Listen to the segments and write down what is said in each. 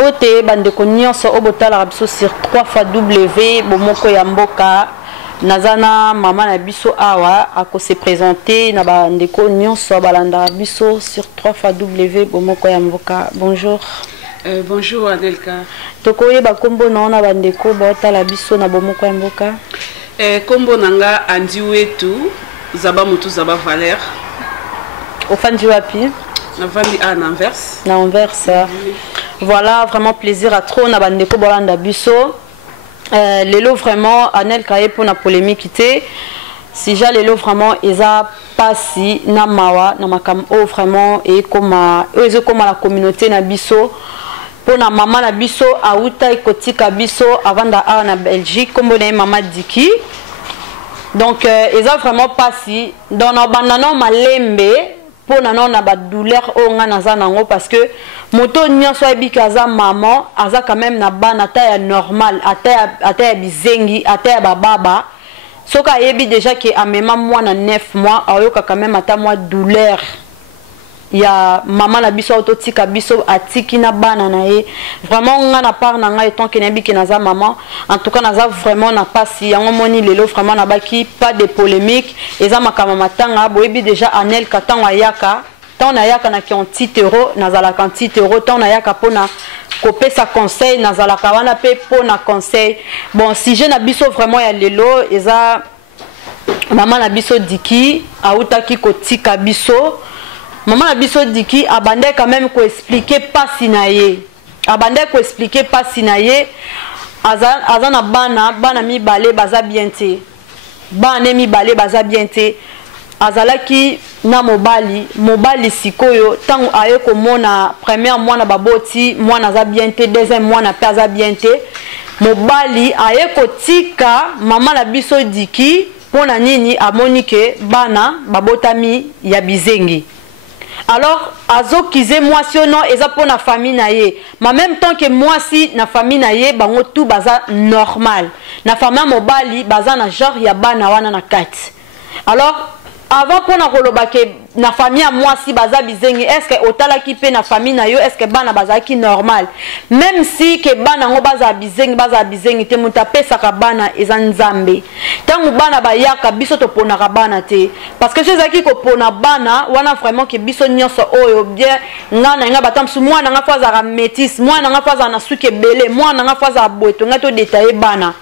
Mbote bandeko nyonso obotala biso sur 3x bomoko ya mboka nazana mama na biso awa ako se présenter na bandeko nyonso balanda biso sur 3x bomoko ya mboka. Bonjour. Bonjour Adelka. Tokoye ba kombo na bandeko botala biso na bomoko ya mboka. Kombo nanga andi wetu zaba mutu zaba Valère. Ofandi wapi? Na vandi à Anvers. Na Anvers. Voilà, vraiment plaisir à trop na bandeko bolanda biso. Lelo vraiment Anel Kaye pour la polémiqueité. Si j'ai lelo vraiment eza pasi na mawa na makam o vraiment et comme la communauté na biso pour na maman na biso auta ikotika biso avant da na Belgique comme on maman Diki. Donc eza vraiment pasi dans na banana malembe pour na ba douleur o nga naza nango parce que moto nyonso ebika za maman aza quand même na bana ta normal ata bizengi ata bababa soka yebi déjà que a même moi na 9 mois ayoka quand même ata moi douleur ya maman na biso autotika biso atiki na bana na ye vraiment nga na part na nga étant que nebi que naza maman en tout cas naza vraiment na pasi yango moni lelo vraiment na baki pas de polémique eza makama matanga boyebi déjà Anel Katang ayaka tant na yaka na ki en titero nazala kan titero tant na yaka pona kopé sa conseil nazala kawana pe pona conseil bon si je na biso vraiment ya lelo eza maman na biso Diki autaki kotika biso. Maman na biso Diki abandait quand même ko expliquer pas sinaye. Abandait ko expliquer pas sinaye. Azana bana mi balé baza bienté. Bana mi balé baza bienté. Azalaki na mobali sikoyo tangu aye ko mona première mois na baboti mois na za bienté deuxième mois na paza bienté. Mobali aye ko tika maman na biso Diki pona nini amonike bana babotami ya bizengi. Alors, azo kize moi si non eza pour na famille na ye. Mais en même temps que moi si na famille na ye bango tout baza normal. Na famille mobali baza na genre ya bana wana na kati. Alors, avant pour na koloba ke na famille à moi si baza bizengi est-ce que otala ki pe na famille na yo est-ce que bana baza ki normal même si que bana ngo baza bizengi te muta pesa ka bana eza nzambe tangu bana ba yaka biso to pona ka bana te parce que ceux qui ko pona bana wana vraiment que biso nyonso oyo bien ngana nga batamsu mwana nga faza ka métis mwana nga faza na suke belé mwana nga faza boeto nga to détailler bana.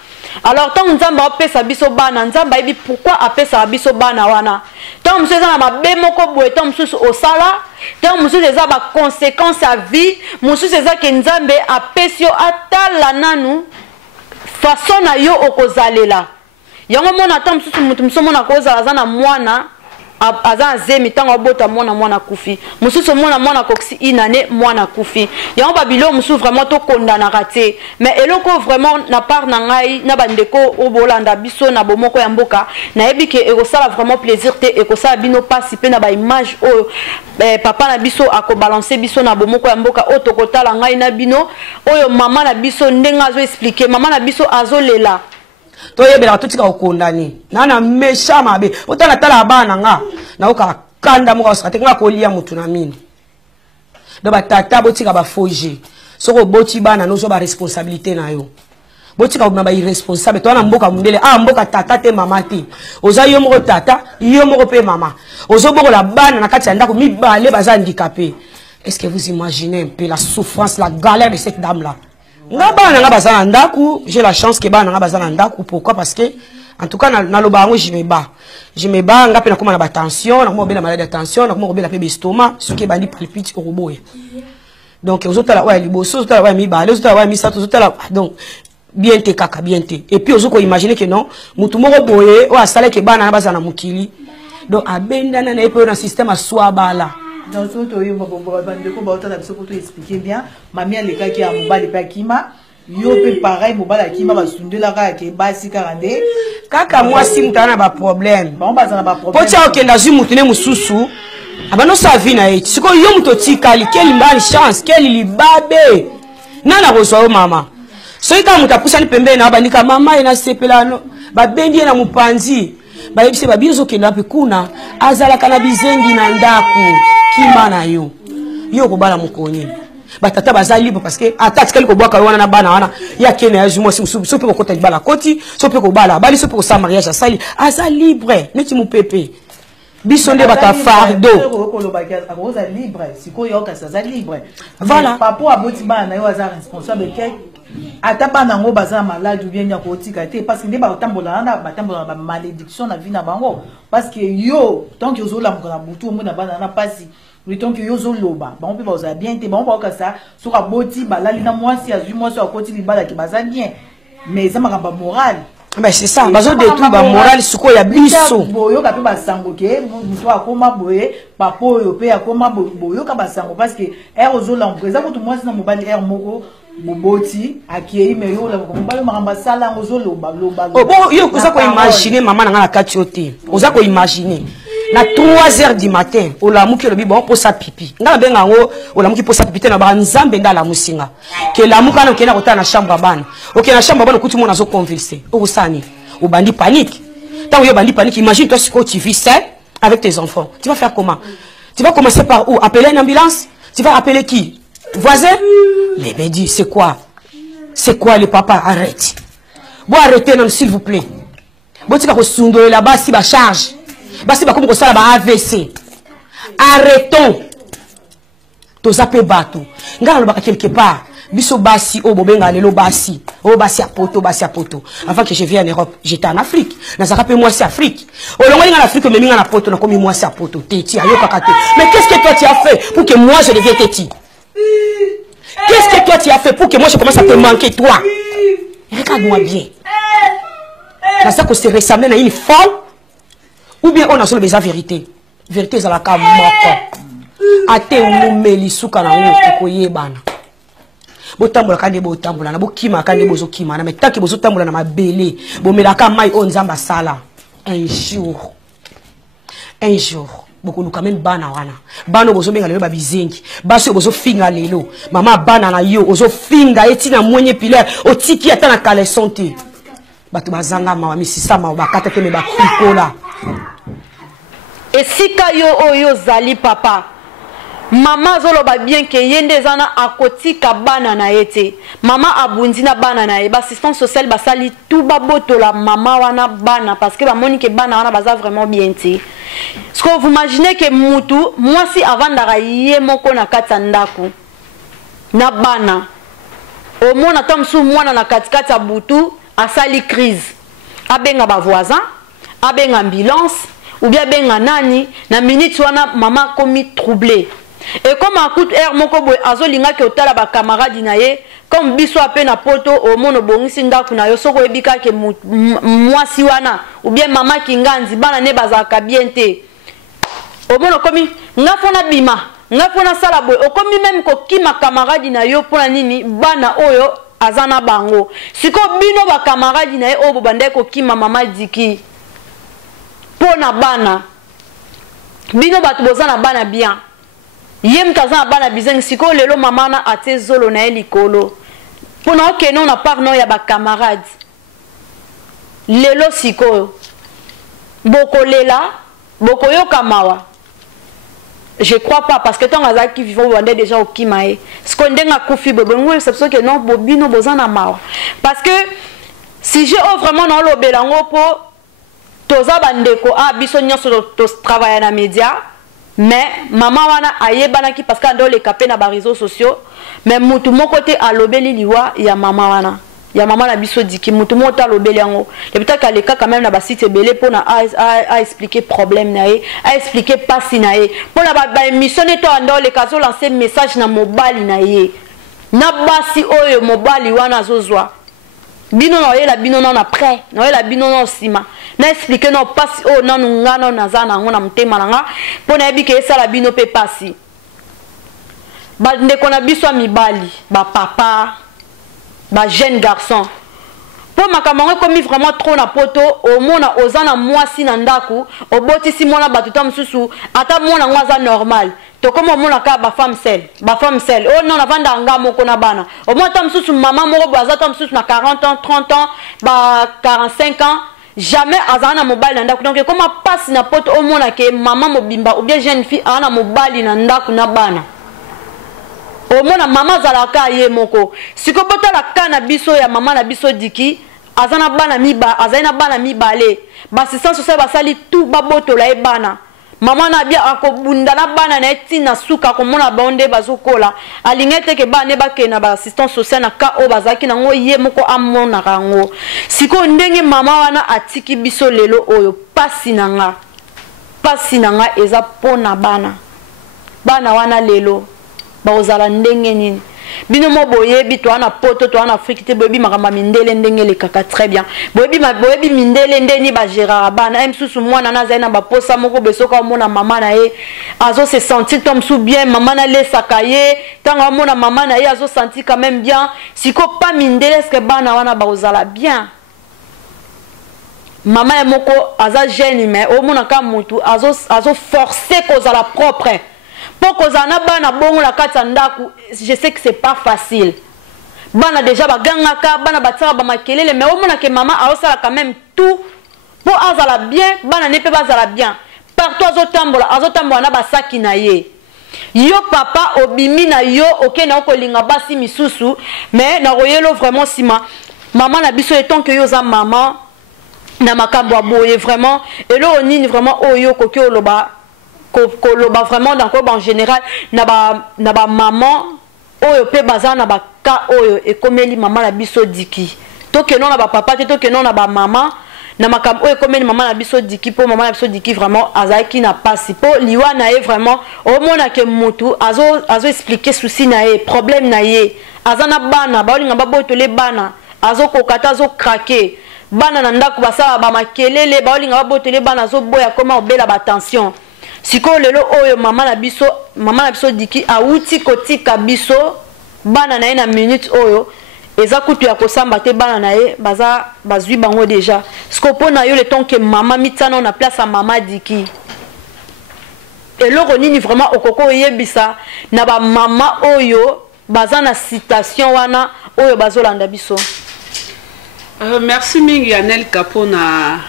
Alors tant nzamba apesa biso bana nzamba ebi pourquoi apesa biso bana wana tant monsieur za na mabe moko boye tant monsieur osala tant monsieur eza ba conséquences à vie monsieur eza ke nzambe apesio atala nanu façon na yo okozalela yango mona tant monsieur mona kozala za na mwana aza zemi tango abota mwana kufi mususu mwana koksi inane mwana kufi yango babilo musu vraiment to kondana raté mais eloko vraiment na part na ngai na bandeko obolanda biso na bomoko ya mboka na yebi ke ekosala vraiment plaisir te ekosala bino pasi pe na ba image oyo papa na biso ako balancer biso na bomoko ya mboka o tokotala ngai na bino oyo mama na biso ndenga azo expliquer mama na biso azo lela to yebela tutika okondani nana mesha mabe otala tala bana nga na oka kanda mo osate nga kolia mutu na mini do batata botika ba foje soko boti bana nozo ba responsabilité na yo botika ba irresponsable to na mboka mundele mboka tata te mama te oza yo moko tata yo moko pe mama ozo boko la bana na kati ya ndako mibale baza handicapé. Est-ce que vous imaginez un peu la souffrance, la galère de cette dame là? J'ai la chance que bana nga bazana ndaku. Pourquoi? Parce que en tout cas na loba ngo je me bats nga pe na koma na tension na mo be la maladie de tension na mo be la pe estomac ce qui bandi palpite au robot. Donc aux autres là ouais liboso aux autres là ouais mi balé aux autres là ouais mi ça aux autres là donc bien te kaka bien te et puis aux autres imaginer que non mutu moko boye o asale ke bana bazana mukili donc abenda na e pe na système a soi bala. Dans ce cas, je vais expliquer bien. Mamie a les gars qui a mobile et Kima. Yo pe pareil mobile Kima va sunde la gars qui est basi karande. Kaka moi si mutana ba problème. Bon bazana ba problème. Pocha okenda zu mutune mususu. Abano sa vie na eti. Siko yo mutoti kali quelle bonne chance, quelle libabe. Nana kozwa o mama. So ika mutapusa ni pembeni na bandika mama ina sepelano. Ba bendi na mupanzi. Ba yebise ba bizo kenda pe kuna azala kana bizengi na ndaku. Kimana yo. Yo ko bala mukonye. batata baza libre parce que atati kali ko boka wana na bana wana ya kene ya jumo si so pe ko kota bala koti so pe ko bala bali so pe ko sa mariage sali aza libre neti mu pepe biso nde bata fardo ko za libre siko yo ka sa libre voilà papa aboti bana yo aza responsable ke ata bana ngo baza malade ou bien ya ko tika te parce que nde ba tambola na ba malédiction na vie na bango parce que yo tant que yo la mko na butu mo na bana na pasi tant que yo zo loba ba on peut ba bien te ba on ba ka sa so ka boti balali na mwasi azui mwasi akoti libala ki baza bien mais ça m'a pas moral. Mais c'est ça, bazo détruire ba moral suko ya biso. Boyo ka pe ba sango ke muto akoma boye papa yo pe akoma boyo ka ba sango parce que er ozo la mpreza ko to mwasi na mobali er moko boboti akiei me yo la mobali maramba sala ozo loba. Oh bon yo ko za ko imaginer maman na ngana kati yote. Oza ko imaginer. Na 3h du matin, o la muki lobi bon posa pipi. Nga benga ngo o la muki posa pipi te na ba nzambe nga la musinga. Ke la muka na kena kota na chambre bana. O ke na chambre bana kuti mona zo convulser. O sani. O bandi panique. Tant yo bandi panique, imagine toi si tu vis seul avec tes enfants. Tu vas faire comment? Tu vas commencer par où? Appeler une ambulance? Tu vas appeler qui? Voisin? Mais ben dis, c'est quoi? C'est quoi le papa? Arrête. Bon arrêtez non s'il vous plaît. Bon tu vas ko sundo là-bas si ba charge. Basi ba comme ça ba AVC. Arrêtons. Tozape bato. Ngalo ba quelque part. Biso basi o bobenga lelo basi. O basi a poto, basi a poto. Avant que je vienne en Europe, j'étais en Afrique. Na zakape moi c'est Afrique. O longo nga en Afrique mais minga na poto na komi moi c'est a poto. Teti ayo kakate. Mais qu'est-ce que toi tu as fait pour que moi je devienne teti? Qu'est-ce que toi tu as fait pour que moi je commence à te manquer toi? Regarde-moi bien. Na ça que c'est récemment na une folle. Ou bien on a sur la vérité. Vérité c'est la cam moko. Ate umeli suka na ngo koye bana. Botambola kande botambola na bokima kande bozo kima na metaki bozo tambola na mabele. Bo melaka mai on nzamba sala. Un jour. Boko luka même bana wana. Bano bozo benga lelo ba bizengi. Baso bozo finga lelo. Mama bana na yo ozo finga eti na mwenye pilaire otiki ata na caleçon te. Bato bazanga mawa misisa mawa bakata te me ba kukola. Et si kayo oyo zali papa, maman zoloba bien que yende zana akoti ka bana na ete. Maman abundi na bana na e, assistance sociale basali tout baboto la maman wana bana parce que ba moni que bana wana baza vraiment bien te. Est-ce que vous imaginez que mutu moi si avant d'ara yé moko na kata ndaku na bana au mona tom sou mwana na katikati ya butu asali crise. Abenga ba voisin, abenga ambulance ou bien benga nani na minute wana maman komi troublé. Et comme à coup air moko boy azolinga ke otala ba camarade na ye comme biso ape na poto au mono bongisi ndaku na yo soko ebika ke mwasi wana ou bien maman kinganzi bana ne bazaka bien te. Au mono komi ngafona bima ngafona sala boy o komi même ko kima camarade na yo pona nini bana oyo azana bango. Siko bino ba camarade na ye obo bande ko kima mama diki. Pona bana bino batu bozana bana bien yem tazana bana bizeng siko lelo mama na ate zolo na elikolo pona okeno na parno ya ba camarade lelo siko boko lela boko yoka mawa. Je crois pas parce que tant azaki vivant wande déjà okimae siko ndenga kufi bobongo c'est parce que non bobino bozana mawa parce que si j'ai vraiment dans l'obelango po toza bandeko a biso nyonso to travailler na média mais maman wana ayebana ki parce que ando le capé na ba réseaux sociaux mais mutu moko te alobeli liwa ya maman wana ya maman na biso diki mutu moko alobeli yango et peut-être que le cas quand même na ba site belé pour na a expliquer problème na ye a expliquer pasi na ye pour na ba émission to ando le cas lancer message na mobile na ye na basi oyo mobile wana zozwa bino na yela bino na après na yela bino na sima na expliquer no passe o na ngana na zana ngona mtema nga pona yebi ke sala bino pe pasi ba ndeko na biso mibali ba papa ba jeune garçon po makamanga komi vraiment trop na poto au mona ozana mwasi na ndaku obotisi mona batuta msusu ata mona ngwaza normal to comme mona ka ba femme seule oh non avanda nga moko na bana au moins tam msusu maman moko baza tam msusu na 40 ans 30 ans ba 45 ans jamais azana mobile na ndaku donc comme passe na poto au mona ke maman mobimba ou bien jeune fille ana mobile na ndaku na bana au mona maman zalaka ye moko siko bota la kana biso ya maman na biso diki azana bana miba azana bana mibale basistan social basali tout babotola e bana maman na bia akobunda na bana na etina suka komona bonde bazokola alingete ke bana bakena ba assistant social na ka o bazaki nango ye moko amona rango siko ndenge mama wana atiki biso lelo oyo pasi nanga eza pona bana wana lelo baozala ndenge nini bino mo boyebi to ana poto to ana Afrique te boyebi makamba mindele ndenge le kaka très bien boyebi mindele ndeni ba gérard bana msusu mwana na zaina ba posa moko besoka mona mama na ye azo se sentir comme sous bien mama na le sakaye tanga mona mama na ye azo sentir quand même bien siko pas mindele est-ce que bana wana baozala bien mama ya moko aza jeune mais au mona ka mutu azo forcer kozala propre pour kozana bana bongo la kati ndaku je sais que c'est pas facile bana déjà bagangaka bana bataka ba makelele mais au mona ke mama aosala quand même tout pour azala bien bana ne peut pas azala bien partout azotambola na basaki na ye yo papa obimi na yo okena okolinga basi misusu mais na royelo vraiment sima maman na biso etant que yo za maman na makambo aboye vraiment et là on nini vraiment oyo koki oloba koloba vraiment dans quoi en général na ba maman oyo pe baza na ba ka oyo ekomeli maman na biso diki to ke non na ba papa to ke non na ba maman na makambo oyo ekomeli maman na biso diki po maman na biso diki vraiment azaki na pasi po liwa na ye vraiment au mona ke mutu azo expliquer souci na ye problème na ye azana bana ba olinga ba botole bana azo kokata azo craquer bana na ndako basala ba makelele ba olinga ba botole bana azo boya koma obela ba tension siko lelo oyo mama na biso diki auti kotika biso bana na ye na minute oyo eza kutu ya kosamba te bana na ye bazwi bango déjà siko pona yo le temps que mama mitano na place à mama diki eloko nini vraiment okoko oyebisa na ba mama oyo baza na citation wana oyo bazolanda biso. Merci mingi Anel Kapona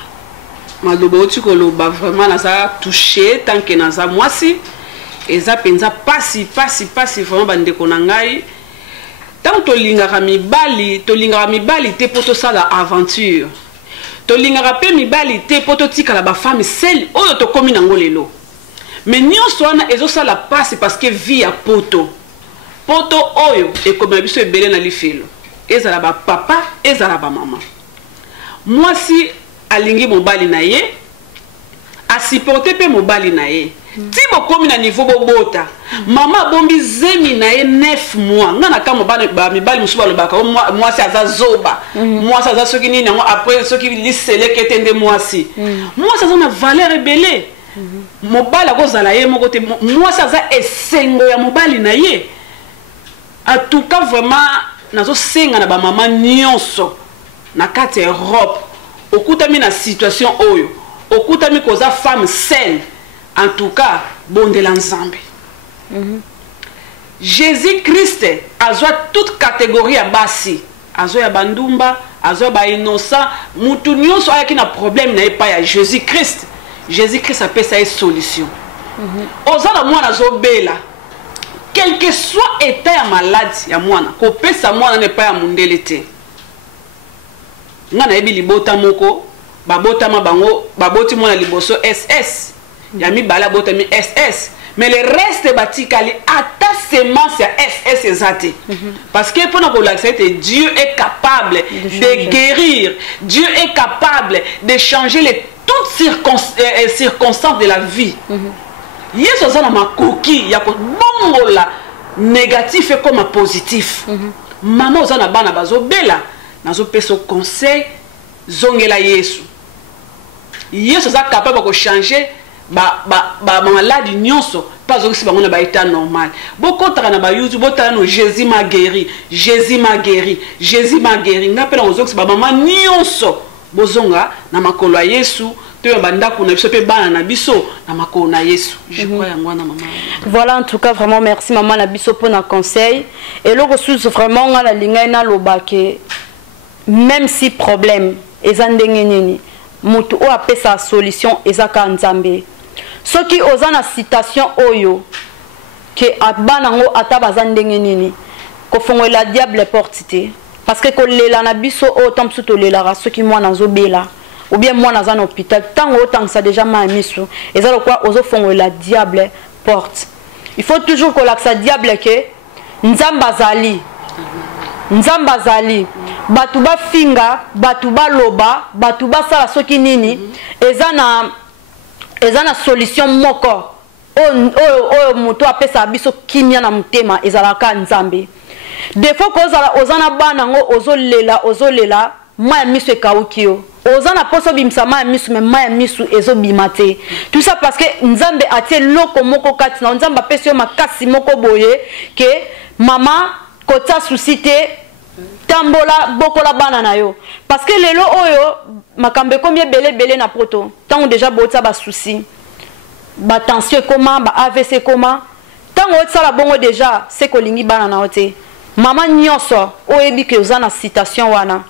maloba oti koloba vraiment naza touché tant que naza mwasi eza penza pasi vraiment bandeko na ngai tant tolingaka mibali te po tosala aventure tolingaka pe mibali te po totikala ba femme seule oyo tokomi nango lelo mais nyonso wana ezosala pasi parce que vie ya poto oyo ekomela biso ebele na lifelo ezala ba papa ezala ba mama mwasi alingi mobali na ye asiporte pe mobali na ye ti bokomi na niveau bobota mama bombi zemi na ye 9 mois ngana ka mibali musu balobaka mwasi aza zoba mwasi aza soki nini yango après soki liseleke te nde mwasi mwasi aza na valeur ebele mobali akozala ye moko te mwasi aza esengo ya mobali na ye en tout cas vraiment nazosenga na bamama nyonso na kati ya Europe okutami na situation oyo okutami koza femme saine en tout cas bondela nzambe Jésus Christ azwa toute catégorie ya basi azwa ya bandumba azwa ba innocent mutu nyonso ayaki na problème na epa ya Jésus Christ apesa ye solution ozala mwana zobela quel que soit état ya malade ya mwana kopesa mwana nepa ya mundele te ngana yebi libota moko babotama bango baboti mwana liboso SS ya mibala botami SS mais le reste batikali ata semence ya SS ezate parce que pour nous l'accepter Dieu est capable de guérir, Dieu est capable de changer toutes circonstances de la vie. Yesu za na makoki ya ko bongola négatif et comme positif. Maman za na bana bazobela nazo peso conseil zongela Yesu. Yesu za capable de changer ba malade nyonso pas aussi bango na ba état normal. Boko tara na ba YouTube botala no Jésus m'a guéri, Jésus m'a guéri, Jésus m'a guéri. Ngapela ozoksi ba mama nyonso bozonga na makolo ya Yesu. Voilà, en tout cas, vraiment, merci maman Nabiso pour nos conseils. Et le ressource vraiment, on a la ligne na lobake, même si problème, ezandengeneni, mutu o ape sa solution ezaka nzambe. Ce qui osa na citation oyo, que abanango atabaza ndenge nini ko fongola diable porte te parce que ko lela na biso o tam suto lela ceux qui moi nazo bela ou bien moi naza na hôpital tant ça déjà ma misu et ça quoi ozo fongola diable porte il faut toujours que l'axe diable que nzamba zali batu ba finga batu ba loba batu ba sala soki nini eza na solution moko o moto apesa biso kimia na mutema ezalaka nzambe des fois ko ozana bana ngo ozolela maya misu ekauki yo ozana poso bimsa maya misu mais maya misu ezobima te tout ça parce que nzambe atie loko moko kati na nzambe apesi yo makasi moko boye ke mama kota susite tambola bokola bana na yo parce que lelo oyo makambe combien belé na poto tant déjà bota ba souci ba tension comment ba AVC comment tant otala bongo déjà c'est kolingi bana na ote mama nyonso oyebi ke ozana citation wana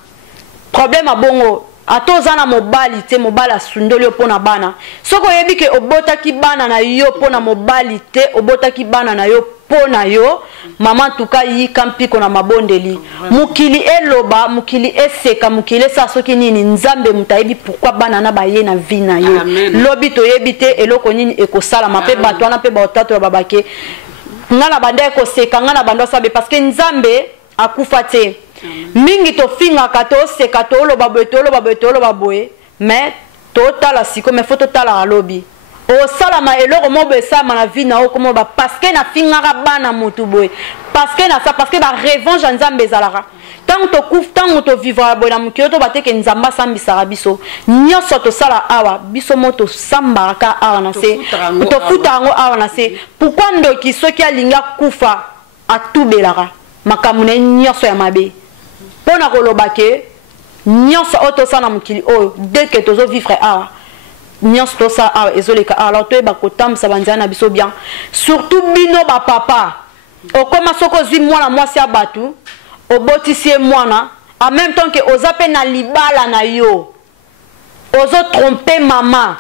problème a bongo ato zana mobali te mobala sundoli opona bana soko yebi ke obota ki bana na yo pona mobali te obota ki bana na yo pona yo mama tuka yi kampi kona mabondeli mukili eloba mukili eseka mukili sa soki nini nzambe mutayebi pourquoi bana na baye na vie na yo lobi to yebi te eloko nini ekosala mape bato wana pe baotato ya babake ngana banda ekoseka ngana banda sabe parce que nzambe akufa te mingi to finga kato seka to lo baboye mais totala siko mais faut totala lobi o salama eloko mo be sama na vie na o komo ba parce que na finga ka bana mutu boye parce que na ça parce que ba revanche nzambe zalara tant to kuf tant to vivre boye na mukio to bateke nzamba sambisa biso nyoso to sala awa biso moto samba ka awa na se to futa ngo awa na se pourquoi ndoki soki alinga kufa atubelara makamune nyoso ya mabe pona koloba ke nyonso oto sana mukili oyo dès que tozo vivre awa nyonso to sa awa ezoleka alors to eba kotamsa banzana biso bien surtout bino ba papa okoma soko zwi mwana mwasi abatu obotisie mwana en même temps que ozape na libala na yo ozo tromper maman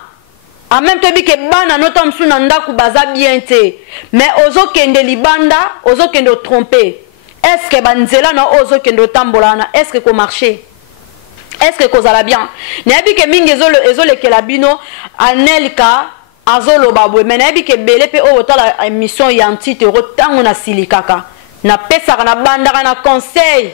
en même temps que bana nota msu na ndaku baza bien te mais ozo kende libanda ozo kende tromper. Est-ce que banzela na ozo kendo tambolana est-ce que ko marcher est-ce que ko zala bien nabi ke mingi ezole ke la bino anelka azolo babwe mais nabi ke bele pe o tala émission yanti te rotango na silikaka na pesa na banda na conseil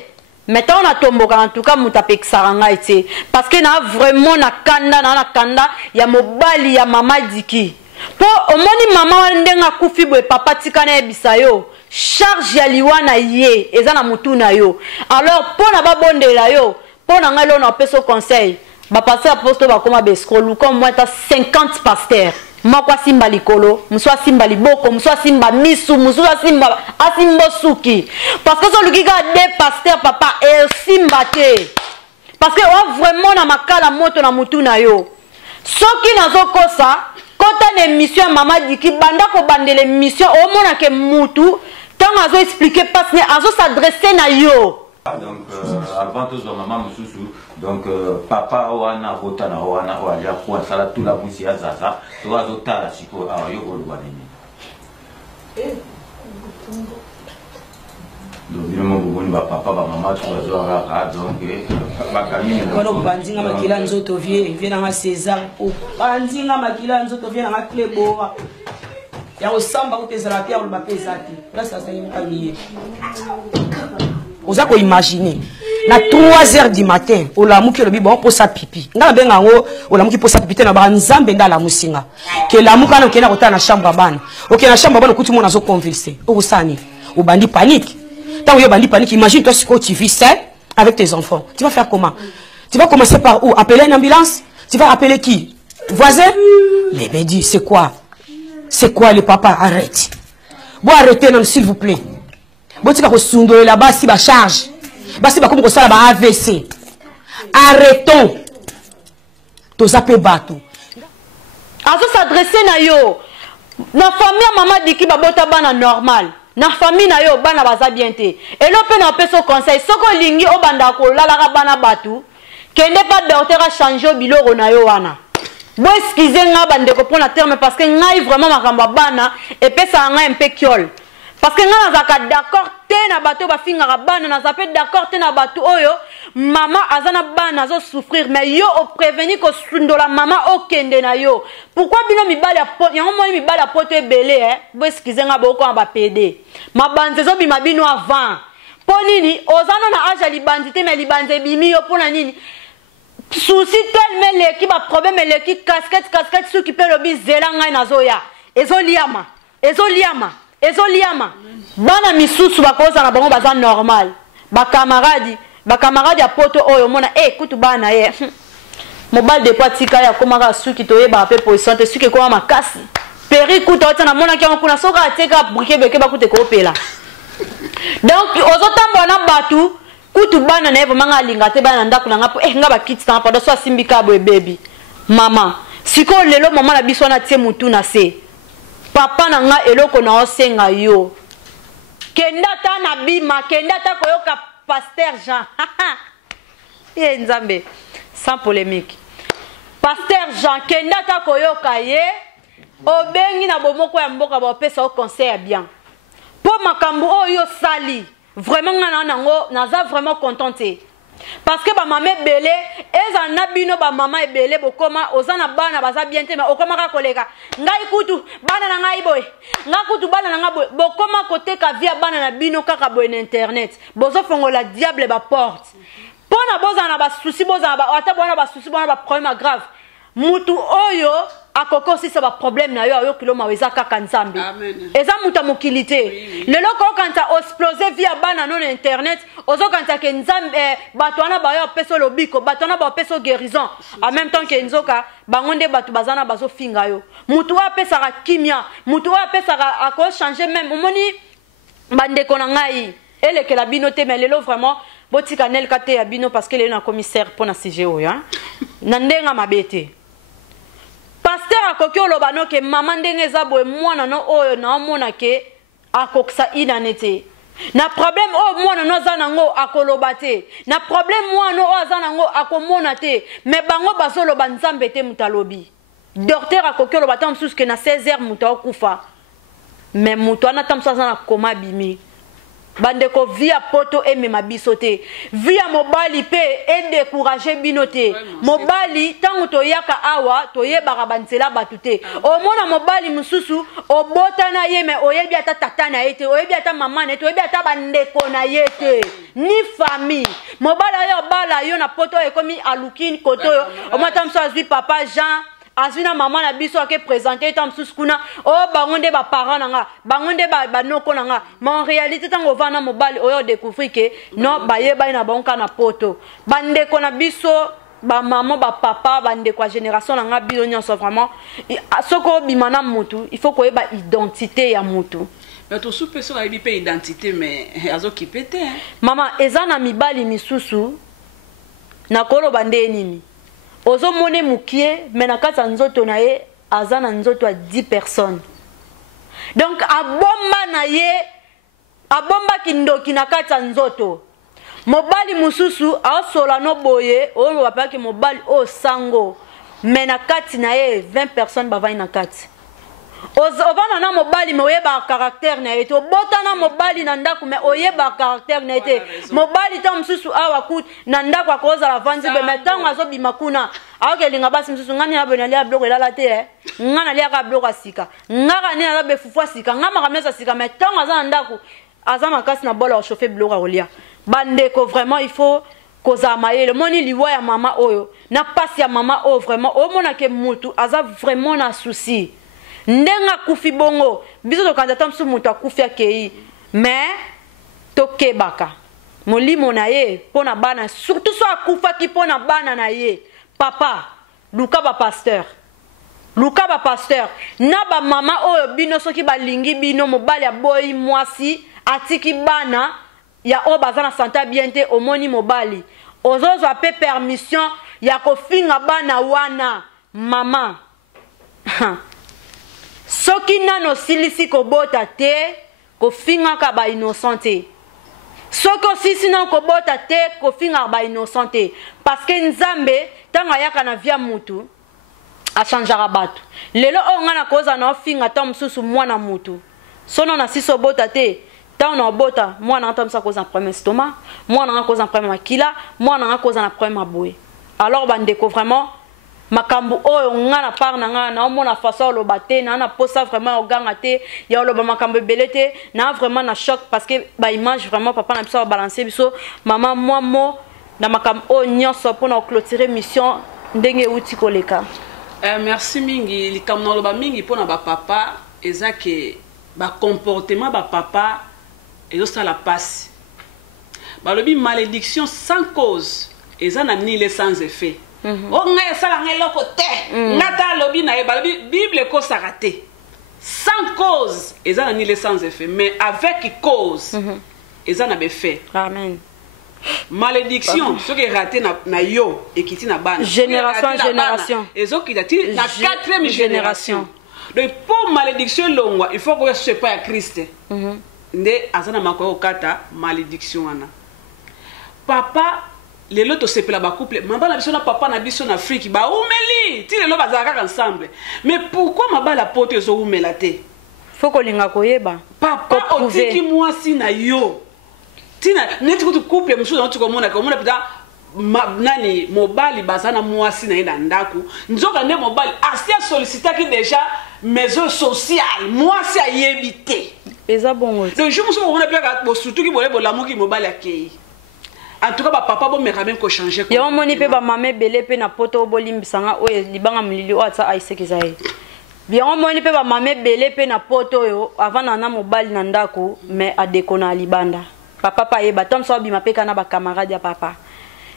maintenant on a tomboka en tout cas mutapeksa nga ite parce que na vraiment na kanda ya mobali ya mama diki po omoni mama ndenga kufi boy papa tikana ebisa yo charge ya liwana ye eza na mutu na yo alors pona babondela yo pona ngalo na peso conseil ba passer aposto ba koma bescrolu comme moi ta 50 pasteurs makwa simba likolo muswa simba liboko muswa simba misu muswa simba asimbo suki parce que so lukika de pasteurs papa e simba te parce que o vraiment na makala moto na mutu na yo soki nazo kosa kota na émission mama diki banda ko bandele émission o mona ke mutu tant azo expliquer parce que azo s'adresser na yo donc avant tout maman mususu donc papa wana bota na wana oya kwa sala tout la busi ya zaza to azo tala siko ayo oluba nini donc bino mboni ba papa ba mama to azo ara donc ba kamine kono banzinga makila nzoto vie na César o banzinga makila nzoto vie na Clebora ya osamba kutezala pia oluba pesati là ça c'est une famille oza ko imaginer na 3h du matin olamuki lobi bon posa pipi ngala benga ngo olamuki posa pipi na ba nzambe ndala musinga ke lamuka na kena kota na chambre bana OK na chambre bana kuti mona zo convulser okosani obandi panique tant yo bandi panique imagine toi si tu vis seul avec tes enfants tu vas faire comment tu vas commencer par où appeler une ambulance tu vas appeler qui voisin bébé dit c'est quoi le papa arrête bon arrêtez non s'il vous plaît bon tu vas ko là-bas si ba charge basi ba comme ko sala ba AVC arrêtons to zape bato azo s'adresser na yo na famille maman diki ba bota bana normal na famille na yo bana baza bien te elo pe na peso conseil soko lingi o banda ko lala ka bana batu kende pa docteur a changer biloko na yo wana Bon, excusez-moi, bande de pour la terme, parce que ngai vraiment ma bana, et puis ça a un peu kiol. Parce que ngai nazaka d'accord, te na bateau ba finga bana, na zape d'accord, te na bateau oyo, maman azana bana zo souffrir, mais yo au prévenir que sundola maman o kende na yo. Pourquoi bino mi bali a pote, yango mo mi bali a pote belé, hein? Bon, excusez-moi, ba ko ba PD. Ma bande zo bi mabino avant. Ponini, ozana na aja libandité, mais libandé bimi yo pour la nini. Souci tellement l'équipe a problème l'équipe casquette ceux qui peut le bizela ngai nazoya ezoliama bana misusu bakoza na bango baza normal ba camarade ya poto oyo mona kutu bana mobile de pratika ya komaka suki toyeba pe position te suki ko makasi peri kutu otana mona ki kuna soka ateka briquet beke bakute ko pela donc ozotambo na batu kutu bana na evo manga linga te bana ndako na ngapo nga ba kiti tanga pada so asimbika boy baby mama siko lelo mama na biso na tie mutu na se papa na nga eloko na osenga yo kenda ta na bima kenda ta koyoka pasteur Jean nzambe sans polémique pasteur Jean kenda ta koyoka ye obengi na bomoko ya mboka ba pesa au conseil bien po makambo oyo sali. Vraiment, naza vraiment contenté. Parce que ba maman belé, eza na bino ba maman belé bokoma ozana bana baza bien te mais okoma ka koleka. Ngai kutu bana na ngai boy. Nga kutu bana na ngai boy. Bokoma côté ka via bana na bino kaka boy na internet. Bozo fongo la diable ba porte. Pona bozana ba souci bozana ba ata bona ba souci bona ba problème grave. Mutu oyo akoko si ça va problème na yo kilo maweza kaka nzambe eza muta mokilité lelo ko kanta exploser via bana non internet ozo kanta ke nzambe batwana ba yo peso lobiko batwana ba peso guérison en même temps que nzoka bangonde batu bazana bazo finga yo mutu apesa ka kimia mutu apesa ka ako changer même omoni bande kona ngai ele ke la binote mais lelo vraiment botika nel kate ya bino parce que le na commissaire pour na CGO ya nandenga mabete. Pasteur akoki olobano ke maman ndenge za boye mwana no oyo na omona ke akoksa inanete. Na problème o mwana no za nango akoloba te. Na problème mwana o za nango akomona te. Mais bango bazoloba nzambe te mutalobi. Docteur akoki olobata msusu ke na 16h muta okufa. Mais mutu ana tamsa na koma bimi. Bandeko via poto eme mabisote via mobali pe et décourager binote mobali tango toyaka awa toyeba banzela batute o mona mobali mususu o botana ye me oyebi ata tata na yete oyebi ata mama na yete oyebi ata bandeko na yete ni famille mobali yo bala yo na poto ekomi alukini koto o mata mso azwi papa Jean azina maman na biso ake présenter tam suskuna oh bangonde ba parents nanga bangonde ba noko nanga mais en réalité tango vana mobali oyo découvrir que non ba yeba na banka na poto bande ko na biso ba maman ba papa bande ko génération nanga bilo nyonso vraiment soko bimana mutu il faut ko yeba identité ya mutu. Mais to soupe so na bi identité mais azo kipete hein maman ezana mibali misusu na kolo bande nini ozo mone mukie menakata nzoto na ye azana nzoto a 10 personnes donc abomba na ye abomba kindoki nakata nzoto mobali mususu asola no boye oyo bapaki mobali o sango menakati na ye 20 personnes bavai nakati ovana na mobali me oyeba caractère na ye to botana mobali na ndako me oyeba caractère na ye mobali ta msusu awa kut na ndako akoza la vanzi be metango azobima kuna akelinga basi msusu ngani na bonali ya bloko elala te ngana lia ka bloko asika ngaka ni na be fufu asika ngama kamesa sika metango aza na ndako aza makasi na bola chauffer bloko olia bandeko vraiment il faut koza mayele moni liwa ya mama oyo na pasi ya mama oyo vraiment o mona ke mutu aza vraiment na souci ndenga kufi bongo biso to kandata msu mutu akufi akei mais tokebaka molimo na ye pona bana surtout so akufa ki pona bana na ye papa luka ba pasteur na ba mama oyo bino soki balingi bino mobali aboyi mwasi atiki bana ya o bazana santa bien te omoni mobali ozozo ape permission ya kofinga bana wana mama soki nano silisi kobota te kofinga ka ba innocente soki osisi na kobota te kofinga ba innocente parce que nzambe tanga yaka na via mutu achangeaka bato lelo oyo nga na koza na ofinga ta mosusu mwana mutu sono na siso bota te ta na bota mwana ta msa koza na problème estomac mwana nga koza na problème makila mwana nga koza na problème aboye alors bandeko vraiment makambu oyo nga na part na nga na omona façon oloba te na posa vraiment oganga te ya oloba makambu ebele te na vraiment na choc parce que ba image vraiment papa na biso balancer biso mama moi mo na makambu oyo nyonso mpona clôturer mission ndenge uti koleka. Merci mingi likambo na oloba mingi mpona bapapa eza ke bacomportement bapapa ezosala pasi balobi malédiction sans cause eza na nile sans effet. O nga esala nga eloko te ngata lobi na ye balobi bible ekosaka te sans cause eza na nile sans effet mais avec cause eza na befait. Amen. Malédiction ce qui est raté na yo ekiti na bana génération en génération ezokita ti na 4e génération. Donc pour malédiction longwa il faut que ce pas à Christ nde azana makoyo kata malédiction wana papa lelo to sepela ba couple mamba na biso na papa na biso na Afrique ba umeli ti lelo bazaka ensemble mais pourquoi mabala poto ezo umela te faut ko linga koyeba papa otiki mwasi na yo tina neti ko couple musu na tukomona komona pita nani mobali bazana mwasi na ina ndaku nzoka nde mobali asia sollicitaki déjà maison sociale mwasi ayebite eza bongo donc je me suis on a bien surtout ki bolé bolamuki mobali akei. En tout cas papa bo mera même ko changer ko yo moni pe ba mame belé pe na poto bolimbisanga oyo libanga mulili o atsa aisekeza ye bien moni pe ba mame belé pe na poto yo avant na mobali na ndako mais adekona libanda papa pa yeba tom so bima pe kana ba camarade ya papa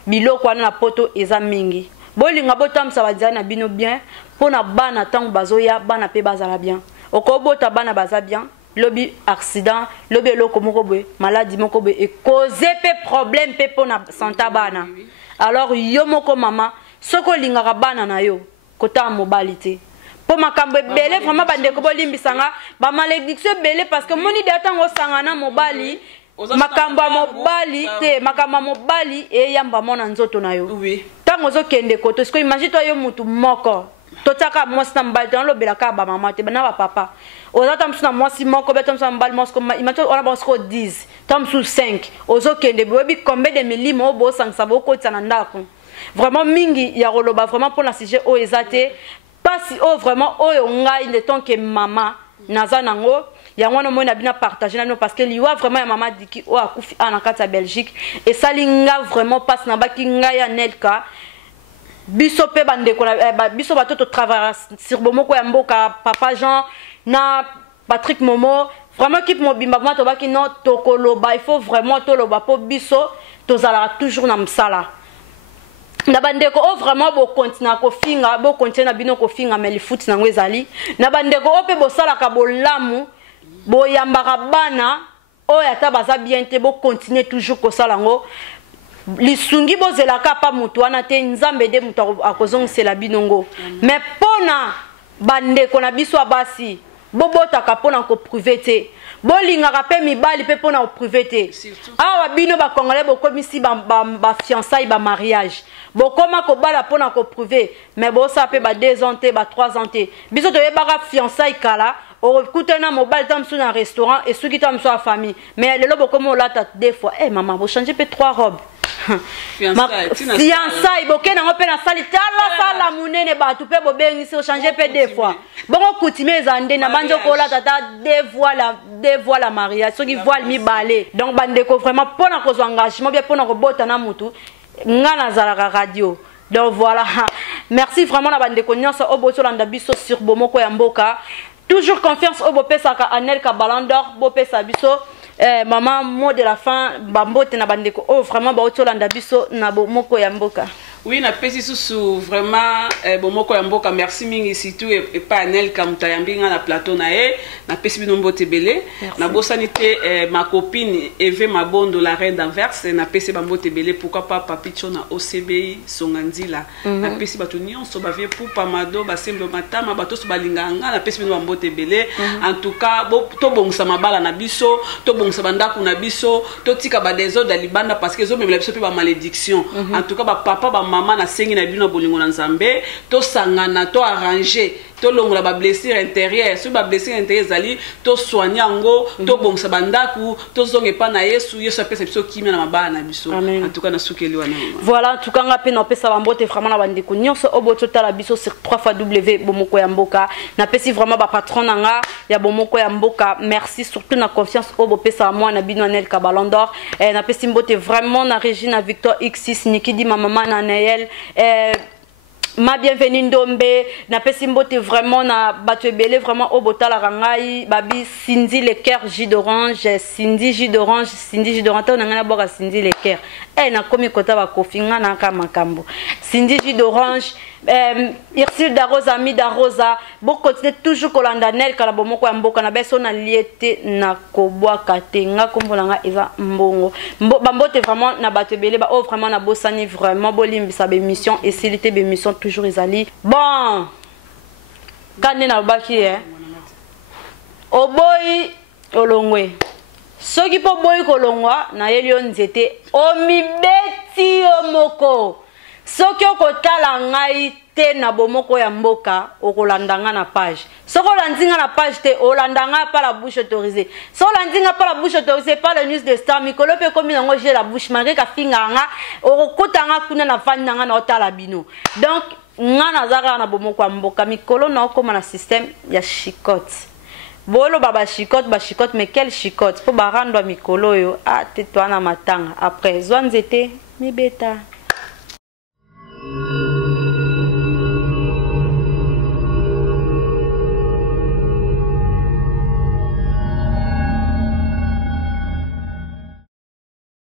biloko wana na poto eza mingi bolinga botam sa badiana bino bien pona bana tango bazoya bana pe bazala bien okobota bana baza bien lobi accident lobi eloko moko boye maladie moko boye et causer pe problème pe pona santé bana alors yo moko mama soko lingaka bana na yo kota mobilité po makambo belé vraiment bandeko bolimbisanga ba malédiction belé parce que moni de tango sangana mobali makambo mobali te makambo mobali e yamba mona nzoto na yo tango zo kende koto siko imagine toi yo mutu moko totaka mwasi na mbali dans lobelaka ba mama te bana ba papa ozata msu na mwasi moko beto msu na mbali mwasi ko imagine on a basko 10 tam sous 5 ozo kende bobi combien de millimètres obo sangsa boko tsana ndako vraiment mingi ya roloba vraiment pour la sujet o ezate pas si o vraiment o ngai de tant que mama naza nango ya ngwana mo na bina partager na parce que liwa vraiment ya mama diki o akufi ana kata Belgique et ça linga vraiment passe na baki ngai ya Nelka biso pe bandeko na biso batoto travailler sur bomoko ya mboka papa Jean na Patrick Momo vraiment keep mobimba vraiment to baki no tokoloba il faut vraiment to loba po biso tozala toujours na msala na bandeko o vraiment bo continuer ko finga bo continuer bino ko finga mais le foot na ngwezali na bandeko o pe bo sala ka bolamu bo yambaka bana o yata baza bien te bo continuer toujours ko sala ngo lisungi bozelaka pa mutu wana te nzambe de mutu akozongisela binongo mais pona bandeko na biso abasi bobotaka pona ko privé te bolingaka pe mibali pe pona ko privé te awa bino ba congolais bokomisi ba fiançailles ba mariage bokoma ko bala pona ko privé mais bosa pe ba 2 ans te ba 3 ans te biso to yebaka fiançailles kala okutana mobile tamsu na restaurant et soki tamsu a famille mais lelo bokomo lata 2 fois eh maman bo changer pe 3 robes fiançailles bokena ngo pe na sali tala sala munene batu pe bobengisi o changer pe 2 fois bongo coutume ezande na banjo ko lata ta 2 fois la mariage soki voile mi balé donc bandeko vraiment pona ko engagement bien pona ko bota na mutu ngana zalaka radio. Donc voilà, merci vraiment na bandeko nyonso oboto landa biso sur bomoko ya mboka. Toujours confiance au bopesaka Anelka Balandor bopesa biso maman mot de la fin bambote na bandeko oh vraiment ba otolanda biso na bomoko ya mboka. Oui, na pesi sous vraiment bomoko ya mboka merci mingi surtout et pas Anelka mutayambinga na plateau na e na pesi binombo tebele na bosanité ma copine Eve Mabondo la reine d'Anvers na pesi bambote tebele pourquoi pas papicho na OCBI Songandila na pesi batu nyonso ba vie pour pamado ba semble matama bato so balinganga na pesi binombo tebele en tout cas to bongsa mabala na biso to bongsa bandako na biso to tika ba désordre libanda parce que zo même la biso pe ba malédiction en tout cas ba papa ba maman na sengi na bino bolingo na nzambe to sangana to arranger to longola ba blessure intérieure so ba blessure intérieure zali to soigner ngo to bongsa bandaku to zonge pa na Yesu apesa biso kimia na mabana na biso en tout cas na sukeli wana voilà en tout cas nga pe na pesa ba mbote vraiment na bandeko nyonso oboto tala biso sur 3w bomoko ya mboka na pesi vraiment ba patron nanga ya bomoko ya mboka merci surtout na confiance obo pesa moi na bino Anel Ballon d'Or na pesi mbote vraiment na Regina Victor X6 Nikidi ma maman na Naël ma bienvenue Ndombe na pesi mbote vraiment na batebele vraiment au botala rangai babi Cindy le cœur jus d'orange Cindy jus d'orange to na boka Cindy le cœur na komi kota ba kofinga na ka makambo Cindy jus d'orange Ursule da Rosa mi da Rosa bo continuer toujours kolanda Nel kala bomoko ya mboka na beso na liete na kobwa katenga kombola nga eza mbongo bambote vraiment na batebele ba vraiment na bosani vraiment bolimbisa be mission et silité be mission toujours ezali bon kande na baki oboyi olongwe soki po boyi kolongwa na yeli nzete omibeti omoko soki okotala ngai te na bomoko ya mboka okolandanga na page soko landinga na page te olandanga pa la bouche autorisée soko landinga pa la bouche autorisée par le news de star mikolo pe komi nango j'ai la bouche malgré ka finganga okotanga kuna na fandanga na otala bino donc nga nazaka na bomoko ya mboka mikolo na okoma na système ya chicote bolo baba chicote mais quel chicote po barandwa mikolo yo te toana matanga après zwanzete mibeta